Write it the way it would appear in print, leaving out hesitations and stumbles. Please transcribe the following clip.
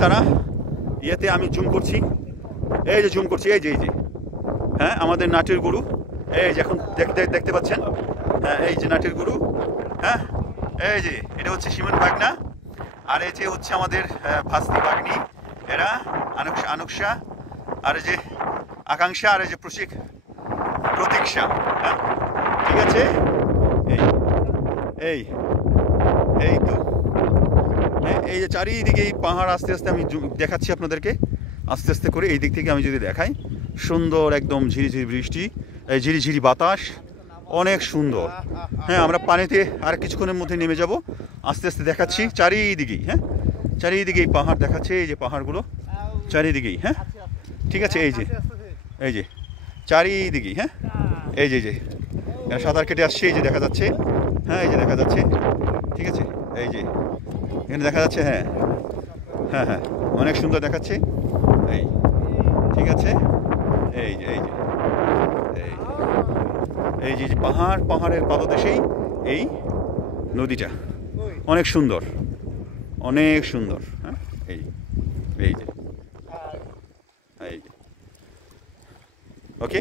তারা ইয়েতে আমি জুম করছি, এই যে জুম করছি, এই যে হ্যাঁ আমাদের নাটের গরু, এই যে এখন দেখতে পাচ্ছেন, হ্যাঁ এই যে নাটের গরু, হ্যাঁ এই যে এটা হচ্ছে সীমন বাগনা, আর এই যে হচ্ছে আমাদের ভাস্তি বাগনি, এরা আনুকশা, আর এই যে আকাঙ্ক্ষা, আর এই যে প্রতীক্ষা। হ্যাঁ ঠিক আছে, এই এই এই তো এই যে চারিদিকে এই পাহাড়, আস্তে আস্তে আমি দেখাচ্ছি আপনাদেরকে, আস্তে আস্তে করে এই দিক থেকে আমি যদি দেখাই, সুন্দর একদম ঝিরিঝিরি বৃষ্টি, এই ঝিরিঝিরি বাতাস, অনেক সুন্দর। হ্যাঁ আমরা পানিতে আর কিছুক্ষণের মধ্যে নেমে যাব, আস্তে আস্তে দেখাচ্ছি চারিদিকেই। হ্যাঁ চারিদিকে এই পাহাড় দেখাচ্ছে, এই যে পাহাড়গুলো চারিদিকেই। হ্যাঁ ঠিক আছে, এই যে চারিদিকেই। হ্যাঁ এই যে সাঁতার কেটে আসছে, এই যে দেখা যাচ্ছে, হ্যাঁ এই যে দেখা যাচ্ছে, ঠিক আছে এই যে এখানে দেখা যাচ্ছে, হ্যাঁ হ্যাঁ হ্যাঁ অনেক সুন্দর দেখাচ্ছে, এই ঠিক আছে, এই যে এই যে পাহাড়ের পাদদেশেই এই নদীটা, অনেক সুন্দর, অনেক সুন্দর। হ্যাঁ এই এই যে ওকে।